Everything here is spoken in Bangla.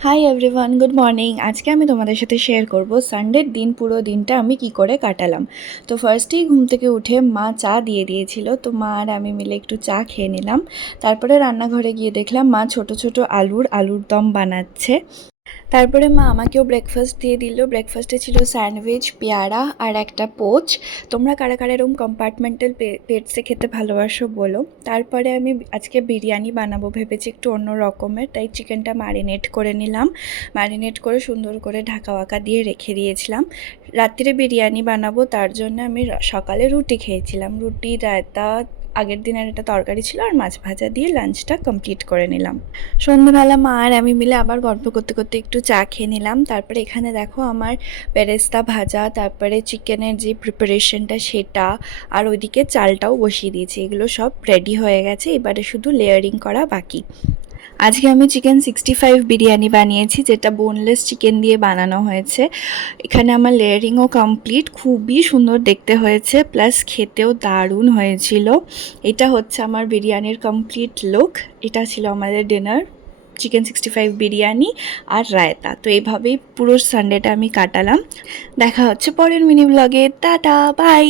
Hi everyone, good morning. আজকে আমি তোমাদের সাথে শেয়ার করব সানডের দিন, পুরো দিনটা আমি কি করে কাটালাম। তো ফার্স্টেই ঘুম থেকে উঠে মা চা দিয়ে দিয়েছিল, তো মা আর আমি মিলে একটু চা খেয়ে নিলাম। তারপরে রান্নাঘরে গিয়ে দেখলাম মা ছোট ছোট আলুর দম বানাচ্ছে। তারপরে মা আমাকেও ব্রেকফাস্ট দিয়ে দিল। ব্রেকফাস্টে ছিল স্যান্ডউইচ, পেয়ারা আর একটা পোচ। তোমরা কারা কারা এরকম কম্পার্টমেন্টাল পেটসে খেতে ভালোবাসো বলো। তারপরে আমি আজকে বিরিয়ানি বানাবো ভেবেছি, একটু অন্য রকমের, তাই চিকেনটা ম্যারিনেট করে নিলাম। ম্যারিনেট করে সুন্দর করে ঢাকা ওয়াকা দিয়ে রেখে দিয়েছিলাম। রাত্রিরে বিরিয়ানি বানাবো, তার জন্য আমি সকালে রুটি খেয়েছিলাম। রুটি, রায়তা, আগের দিনের একটা তরকারি ছিল আর মাছ ভাজা দিয়ে লাঞ্চটা কমপ্লিট করে নিলাম। সন্ধ্যাবেলা মা আর আমি মিলে আবার গল্প করতে করতে একটু চা খেয়ে নিলাম। তারপরে এখানে দেখো আমার বেরেস্তা ভাজা, তারপরে চিকেনের যে প্রিপারেশনটা সেটা, আর ওইদিকে চালটাও বসিয়ে দিয়েছি। এগুলো সব রেডি হয়ে গেছে, এবারে শুধু লেয়ারিং করা বাকি। আজকে আমি চিকেন 65 বিরিয়ানি বানিয়েছি, যেটা বোনলেস চিকেন দিয়ে বানানো হয়েছে। এখানে আমার লেয়ারিংও কমপ্লিট, খুবই সুন্দর দেখতে হয়েছে, প্লাস খেতেও দারুণ হয়েছিল। এটা হচ্ছে আমার বিরিয়ানির কমপ্লিট লুক। এটা ছিল আমাদের ডিনার, চিকেন 65 বিরিয়ানি আর রায়তা। তো এইভাবেই পুরো সানডেটা আমি কাটালাম। দেখা হচ্ছে পরের মিনি ব্লগে। Tata, by.